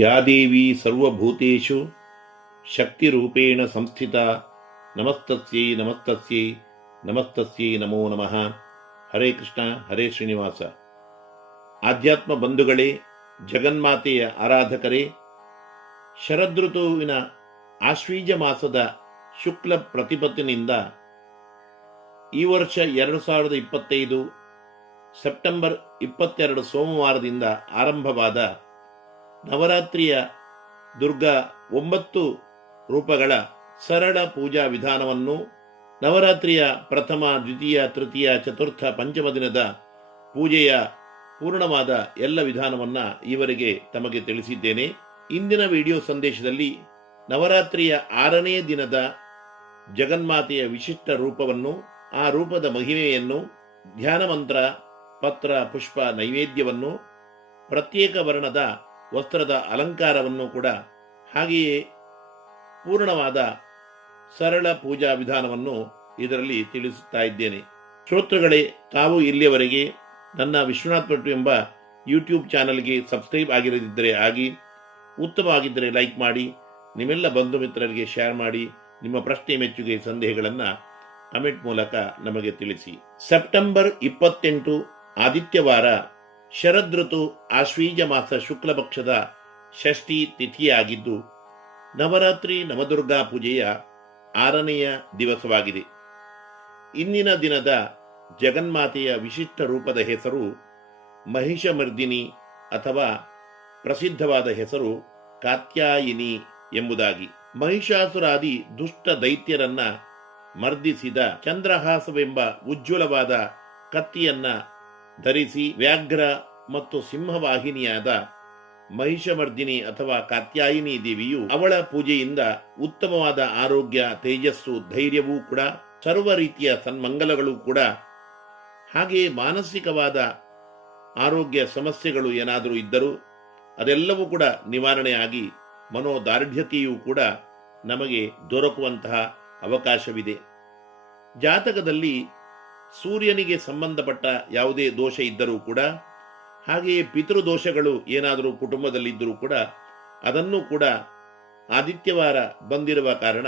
ಯಾ ದೇವಿ ಸರ್ವೂತು ಶಕ್ತಿರೂಪೇಣ ಸಂಸ್ಥಿತ ನಮಸ್ತಸ್ಯೈ ನಮಸ್ತಸ್ಯೈ ನಮಸ್ತಸ್ಯೈ ನಮೋ ನಮಃ. ಹರೇ ಕೃಷ್ಣ, ಹರೇ ಶ್ರೀನಿವಾಸ. ಆಧ್ಯಾತ್ಮ ಬಂಧುಗಳೇ, ಜಗನ್ಮಾತೆಯ ಆರಾಧಕರೇ, ಶರದೃತುವಿನ ಆಶ್ವೀಜ ಮಾಸದ ಶುಕ್ಲ ಪ್ರತಿಪತ್ತಿನಿಂದ ಈ ವರ್ಷ ಎರಡು ಸಾವಿರದ ಇಪ್ಪತ್ತೈದು, ಸೆಪ್ಟೆಂಬರ್ ಇಪ್ಪತ್ತೆರಡು ಸೋಮವಾರದಿಂದ ಆರಂಭವಾದ ನವರಾತ್ರಿಯ ದುರ್ಗಾ ಒಂಬತ್ತು ರೂಪಗಳ ಸರಳ ಪೂಜಾ ವಿಧಾನವನ್ನು ನವರಾತ್ರಿಯ ಪ್ರಥಮ, ದ್ವಿತೀಯ, ತೃತೀಯ, ಚತುರ್ಥ, ಪಂಚಮ ದಿನದ ಪೂಜೆಯ ಪೂರ್ಣವಾದ ಎಲ್ಲ ವಿಧಾನವನ್ನು ಈವರೆಗೆ ತಮಗೆ ತಿಳಿಸಿದ್ದೇನೆ. ಇಂದಿನ ವಿಡಿಯೋ ಸಂದೇಶದಲ್ಲಿ ನವರಾತ್ರಿಯ ಆರನೇ ದಿನದ ಜಗನ್ಮಾತೆಯ ವಿಶಿಷ್ಟ ರೂಪವನ್ನು, ಆ ರೂಪದ ಮಹಿಮೆಯನ್ನು ಧ್ಯಾನ ಮಂತ್ರ ಪತ್ರ, ಪುಷ್ಪ, ನೈವೇದ್ಯವನ್ನು, ಪ್ರತ್ಯೇಕ ವರ್ಣದ ವಸ್ತ್ರದ ಅಲಂಕಾರವನ್ನು ಕೂಡ ಹಾಗೆಯೇ ಪೂರ್ಣವಾದ ಸರಳ ಪೂಜಾ ವಿಧಾನವನ್ನು ಇದರಲ್ಲಿ ತಿಳಿಸುತ್ತಾ ಇದ್ದೇನೆ. ಶ್ರೋತೃಗಳೇ, ತಾವು ಇಲ್ಲಿಯವರೆಗೆ ನನ್ನ ವಿಶ್ವನಾಥ್ ಭಟ್ ಎಂಬ ಯೂಟ್ಯೂಬ್ ಚಾನಲ್ಗೆ ಸಬ್ಸ್ಕ್ರೈಬ್ ಆಗಿರದಿದ್ದರೆ ಆಗಿ, ಉತ್ತಮವಾಗಿದ್ದರೆ ಲೈಕ್ ಮಾಡಿ, ನಿಮ್ಮೆಲ್ಲ ಬಂಧು ಮಿತ್ರರಿಗೆ ಶೇರ್ ಮಾಡಿ, ನಿಮ್ಮ ಪ್ರಶ್ನೆ ಮೆಚ್ಚುಗೆ ಸಂದೇಹಗಳನ್ನು ಕಮೆಂಟ್ ಮೂಲಕ ನಮಗೆ ತಿಳಿಸಿ. ಸೆಪ್ಟೆಂಬರ್ ಇಪ್ಪತ್ತೆಂಟು, ಆದಿತ್ಯವಾರ ಶರದೃತು ಆಶ್ವೀಜ ಮಾಸ ಶುಕ್ಲ ಪಕ್ಷದ ಷಷ್ಠಿ ತಿಥಿಯಾಗಿದ್ದು, ನವರಾತ್ರಿ ನವದುರ್ಗಾ ಪೂಜೆಯ ಆರನೆಯ ದಿವಸವಾಗಿದೆ. ಇಂದಿನ ದಿನದ ಜಗನ್ಮಾತೆಯ ವಿಶಿಷ್ಟ ರೂಪದ ಹೆಸರು ಮಹಿಷಮರ್ದಿನಿ ಅಥವಾ ಪ್ರಸಿದ್ಧವಾದ ಹೆಸರು ಕಾತ್ಯಾಯಿನಿ ಎಂಬುದಾಗಿ. ಮಹಿಷಾಸುರಾದಿ ದುಷ್ಟ ದೈತ್ಯರನ್ನ ಮರ್ದಿಸಿದ ಚಂದ್ರಹಾಸವೆಂಬ ಉಜ್ವಲವಾದ ಕತ್ತಿಯನ್ನ ಧರಿಸಿ ವ್ಯಾಘ್ರ ಮತ್ತು ಸಿಂಹವಾಹಿನಿಯಾದ ಮಹಿಷಮರ್ದಿನಿ ಅಥವಾ ಕಾತ್ಯಾಯಿನಿ ದೇವಿಯು ಅವಳ ಪೂಜೆಯಿಂದ ಉತ್ತಮವಾದ ಆರೋಗ್ಯ, ತೇಜಸ್ಸು, ಧೈರ್ಯವೂ ಕೂಡ ಸರ್ವ ರೀತಿಯ ಸನ್ಮಂಗಲಗಳು ಕೂಡ ಹಾಗೆಯೇ ಮಾನಸಿಕವಾದ ಆರೋಗ್ಯ ಸಮಸ್ಯೆಗಳು ಏನಾದರೂ ಇದ್ದರೂ ಅದೆಲ್ಲವೂ ಕೂಡ ನಿವಾರಣೆಯಾಗಿ ಮನೋದಾರ್ಢ್ಯತೆಯೂ ಕೂಡ ನಮಗೆ ದೊರಕುವಂತಹ ಅವಕಾಶವಿದೆ. ಜಾತಕದಲ್ಲಿ ಸೂರ್ಯನಿಗೆ ಸಂಬಂಧಪಟ್ಟ ಯಾವುದೇ ದೋಷ ಇದ್ದರೂ ಕೂಡ, ಹಾಗೆಯೇ ಪಿತೃದೋಷಗಳು ಏನಾದರೂ ಕುಟುಂಬದಲ್ಲಿದ್ದರೂ ಕೂಡ, ಅದನ್ನು ಕೂಡ ಆದಿತ್ಯವಾರ ಬಂದಿರುವ ಕಾರಣ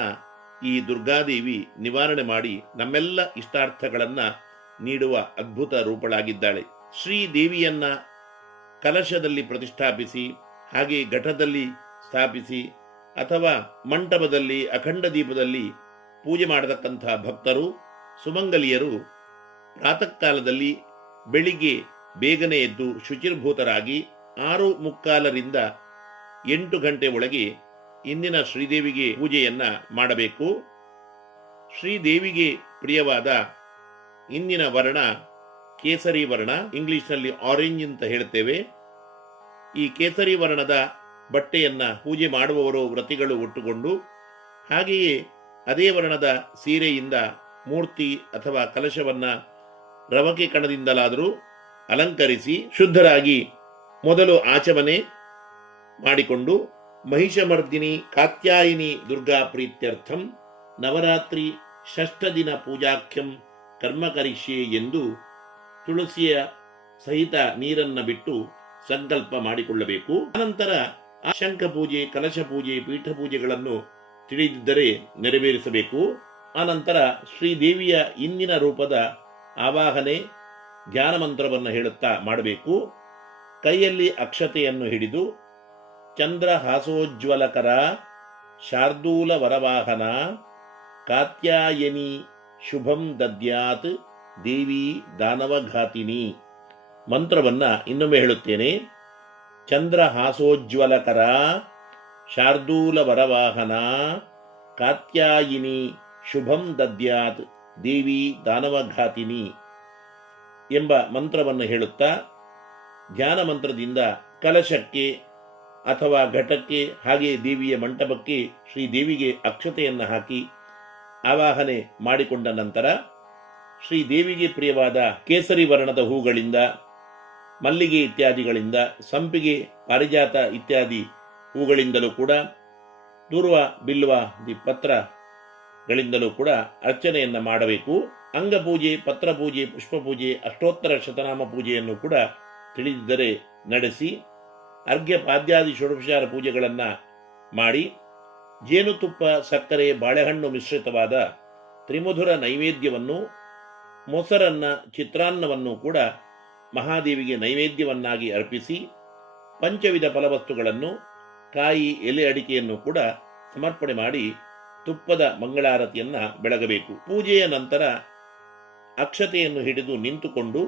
ಈ ದುರ್ಗಾದೇವಿ ನಿವಾರಣೆ ಮಾಡಿ ನಮ್ಮೆಲ್ಲ ಇಷ್ಟಾರ್ಥಗಳನ್ನ ನೀಡುವ ಅದ್ಭುತ ರೂಪಳಾಗಿದ್ದಾಳೆ. ಶ್ರೀ ದೇವಿಯನ್ನ ಕಲಶದಲ್ಲಿ ಪ್ರತಿಷ್ಠಾಪಿಸಿ, ಹಾಗೆ ಘಟದಲ್ಲಿ ಸ್ಥಾಪಿಸಿ, ಅಥವಾ ಮಂಟಪದಲ್ಲಿ, ಅಖಂಡ ದೀಪದಲ್ಲಿ ಪೂಜೆ ಮಾಡತಕ್ಕಂಥ ಭಕ್ತರು, ಸುಮಂಗಲಿಯರು ಪ್ರಾತಃ ಕಾಲದಲ್ಲಿ ಬೆಳಿಗ್ಗೆ ಬೇಗನೆ ಎದ್ದು ಶುಚಿರ್ಭೂತರಾಗಿ ಆರು ಮುಕ್ಕಾಲರಿಂದ ಎಂಟು ಗಂಟೆ ಒಳಗೆ ಇಂದಿನ ಶ್ರೀದೇವಿಗೆ ಪೂಜೆಯನ್ನ ಮಾಡಬೇಕು. ಶ್ರೀದೇವಿಗೆ ಪ್ರಿಯವಾದ ಇಂದಿನ ವರ್ಣ ಕೇಸರಿ ವರ್ಣ, ಇಂಗ್ಲಿಷ್ನಲ್ಲಿ ಆರೆಂಜ್ ಅಂತ ಹೇಳ್ತೇವೆ. ಈ ಕೇಸರಿ ವರ್ಣದ ಬಟ್ಟೆಯನ್ನ ಪೂಜೆ ಮಾಡುವವರು ವ್ರತಿಗಳು ಒಟ್ಟುಕೊಂಡು ಹಾಗೆಯೇ ಅದೇ ವರ್ಣದ ಸೀರೆಯಿಂದ ಮೂರ್ತಿ ಅಥವಾ ಕಲಶವನ್ನ ರವಕೆ ಕಣದಿಂದಲಾದರೂ ಅಲಂಕರಿಸಿ ಶುದ್ಧರಾಗಿ ಮೊದಲು ಆಚಮನೆ ಮಾಡಿಕೊಂಡು ಮಹಿಷಮರ್ದಿನಿ ಕಾತ್ಯಾಯಿನಿ ದುರ್ಗಾ ಪ್ರೀತ್ಯರ್ಥಂ ನವರಾತ್ರಿ ಷಷ್ಠ ದಿನ ಪೂಜಾಖ್ಯಂ ಕರ್ಮ ಕರಿಷ್ಯೆ ಎಂದು ತುಳಸಿಯ ಸಹಿತ ನೀರನ್ನ ಬಿಟ್ಟು ಸಂಕಲ್ಪ ಮಾಡಿಕೊಳ್ಳಬೇಕು. ಅನಂತರ ಶಂಖ ಪೂಜೆ, ಕಲಶ ಪೂಜೆ, ಪೀಠ ಪೂಜೆಗಳನ್ನು ತಿಳಿದಿದ್ದರೆ ನೆರವೇರಿಸಬೇಕು. ಆನಂತರ ಶ್ರೀದೇವಿಯ ಇಂದಿನ ರೂಪದ ಆವಾಹನೆ ಧ್ಯಾನ ಮಂತ್ರವನ್ನು ಹೇಳುತ್ತಾ ಮಾಡಬೇಕು. ಕೈಯಲ್ಲಿ ಅಕ್ಷತೆಯನ್ನು ಹಿಡಿದು ಚಂದ್ರ ಹಾಸೋಜ್ವಲಕರ ಶಾರ್ದೂಲ ವರವಾಹನ ಕಾತ್ಯಾಯನಿ ಶುಭಂ ದದ್ಯಾತ್ ದೇವಿ ದಾನವಘಾತಿನಿ ಮಂತ್ರವನ್ನು ಇನ್ನೊಮ್ಮೆ ಹೇಳುತ್ತೇನೆ. ಚಂದ್ರ ಹಾಸೋಜ್ವಲಕರ ಶಾರ್ದೂಲ ವರವಾಹನ ಕಾತ್ಯಾಯಿನಿ ಶುಭಂ ದದ್ಯಾತ್ ದೇವಿ ದಾನವಘಾತಿನಿ ಎಂಬ ಮಂತ್ರವನ್ನು ಹೇಳುತ್ತಾ ಧ್ಯಾನ ಮಂತ್ರದಿಂದ ಕಲಶಕ್ಕೆ ಅಥವಾ ಘಟಕ್ಕೆ ಹಾಗೆ ದೇವಿಯ ಮಂಟಪಕ್ಕೆ ಶ್ರೀ ದೇವಿಗೆ ಅಕ್ಷತೆಯನ್ನು ಹಾಕಿ ಆವಾಹನೆ ಮಾಡಿಕೊಂಡ ನಂತರ ಶ್ರೀ ದೇವಿಗೆ ಪ್ರಿಯವಾದ ಕೇಸರಿ ವರ್ಣದ ಹೂಗಳಿಂದ, ಮಲ್ಲಿಗೆ ಇತ್ಯಾದಿಗಳಿಂದ, ಸಂಪಿಗೆ, ಪಾರಿಜಾತ ಇತ್ಯಾದಿ ಹೂಗಳಿಂದಲೂ ಕೂಡ ದೂರ್ವ ಬಿಲ್ವ ದಿ ಪತ್ರಗಳಿಂದಲೂ ಕೂಡ ಅರ್ಚನೆಯನ್ನ ಮಾಡಬೇಕು. ಅಂಗಪೂಜೆ, ಪತ್ರಪೂಜೆ, ಪುಷ್ಪಪೂಜೆ, ಅಷ್ಟೋತ್ತರ ಶತನಾಮ ಪೂಜೆಯನ್ನು ಕೂಡ ತಿಳಿದಿದ್ದರೆ ನಡೆಸಿ ಅರ್ಘ್ಯ ಪಾದ್ಯಾದಿ ಷೋಡಶಾರ ಪೂಜೆಗಳನ್ನು ಮಾಡಿ. ಜೇನುತುಪ್ಪ, ಸಕ್ಕರೆ, ಬಾಳೆಹಣ್ಣು ಮಿಶ್ರಿತವಾದ ತ್ರಿಮಧುರ ನೈವೇದ್ಯವನ್ನು, ಮೊಸರನ್ನ ಚಿತ್ರಾನ್ನವನ್ನು ಕೂಡ ಮಹಾದೇವಿಗೆ ನೈವೇದ್ಯವನ್ನಾಗಿ ಅರ್ಪಿಸಿ ಪಂಚವಿಧ ಫಲವಸ್ತುಗಳನ್ನು ಕಾಯಿ ಎಲೆ ಅಡಿಕೆಯನ್ನು ಕೂಡ ಸಮರ್ಪಣೆ ಮಾಡಿ ತುಪ್ಪದ ಮಂಗಳಾರತಿಯನ್ನ ಬೆಳಗಬೇಕು. ಪೂಜೆಯ ನಂತರ ಅಕ್ಷತೆಯನ್ನು ಹಿಡಿದು ನಿಂತುಕೊಂಡು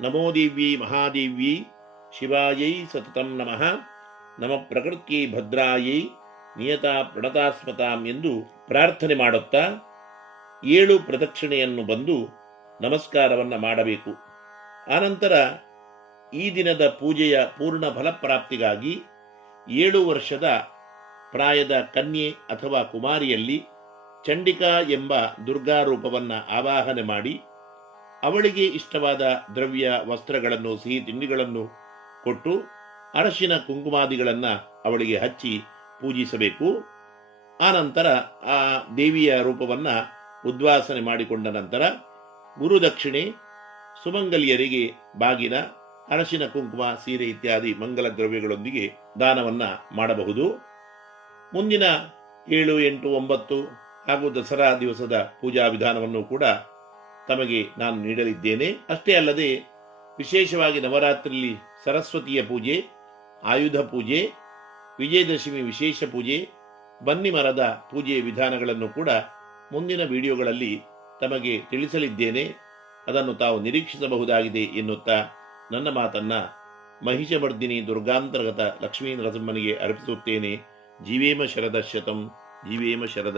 ನಮೋದೇವ್ಯೈ ಮಹಾದೇವ್ಯೈ ಶಿವಾಯೈ ಸತತಂ ನಮಃ. ನಮ ಪ್ರಕೃತಿ ಭದ್ರಾಯೈ ನಿಯತಾ ಪ್ರಣತಾಸ್ಮತಾಂ ಎಂದು ಪ್ರಾರ್ಥನೆ ಮಾಡುತ್ತಾ ಏಳು ಪ್ರದಕ್ಷಿಣೆಯನ್ನು ಬಂದು ನಮಸ್ಕಾರವನ್ನು ಮಾಡಬೇಕು. ಆನಂತರ ಈ ದಿನದ ಪೂಜೆಯ ಪೂರ್ಣ ಫಲಪ್ರಾಪ್ತಿಗಾಗಿ ಏಳು ವರ್ಷದ ಪ್ರಾಯದ ಕನ್ಯೆ ಅಥವಾ ಕುಮಾರಿಯಲ್ಲಿ ಚಂಡಿಕಾ ಎಂಬ ದುರ್ಗಾ ರೂಪವನ್ನು ಆವಾಹನೆ ಮಾಡಿ, ಅವಳಿಗೆ ಇಷ್ಟವಾದ ದ್ರವ್ಯ, ವಸ್ತ್ರಗಳನ್ನು, ಸಿಹಿ ತಿಂಡಿಗಳನ್ನು ಕೊಟ್ಟು ಅರಶಿನ ಕುಂಕುಮಾದಿಗಳನ್ನು ಅವಳಿಗೆ ಹಚ್ಚಿ ಪೂಜಿಸಬೇಕು. ಆನಂತರ ಆ ದೇವಿಯ ರೂಪವನ್ನು ಉದ್ವಾಸನೆ ಮಾಡಿಕೊಂಡ ನಂತರ ಗುರುದಕ್ಷಿಣೆ, ಸುಮಂಗಲಿಯರಿಗೆ ಬಾಗಿನ, ಅರಶಿನ ಕುಂಕುಮ, ಸೀರೆ ಇತ್ಯಾದಿ ಮಂಗಲ ದ್ರವ್ಯಗಳೊಂದಿಗೆ ದಾನವನ್ನ ಮಾಡಬಹುದು. ಮುಂದಿನ ಏಳು, ಎಂಟು, ಒಂಬತ್ತು ಹಾಗೂ ದಸರಾ ದಿವಸದ ಪೂಜಾ ವಿಧಾನವನ್ನು ಕೂಡ ತಮಗೆ ನಾನು ನೀಡಲಿದ್ದೇನೆ. ಅಷ್ಟೇ ಅಲ್ಲದೆ ವಿಶೇಷವಾಗಿ ನವರಾತ್ರಿಯಲ್ಲಿ ಸರಸ್ವತಿಯ ಪೂಜೆ, ಆಯುಧ ಪೂಜೆ, ವಿಜಯದಶಮಿ ವಿಶೇಷ ಪೂಜೆ, ಬನ್ನಿ ಮರದ ಪೂಜೆಯ ವಿಧಾನಗಳನ್ನು ಕೂಡ ಮುಂದಿನ ವಿಡಿಯೋಗಳಲ್ಲಿ ತಮಗೆ ತಿಳಿಸಲಿದ್ದೇನೆ. ಅದನ್ನು ತಾವು ನಿರೀಕ್ಷಿಸಬಹುದಾಗಿದೆ ಎನ್ನುತ್ತಾ ನನ್ನ ಮಾತನ್ನ ಮಹಿಷವರ್ಧಿನಿ ದುರ್ಗಾಂತರ್ಗತ ಲಕ್ಷ್ಮೀ ನರಸಿಂಹನಿಗೆ ಅರ್ಪಿಸುತ್ತೇನೆ. जीवेम शरदशतम जीवेम शरद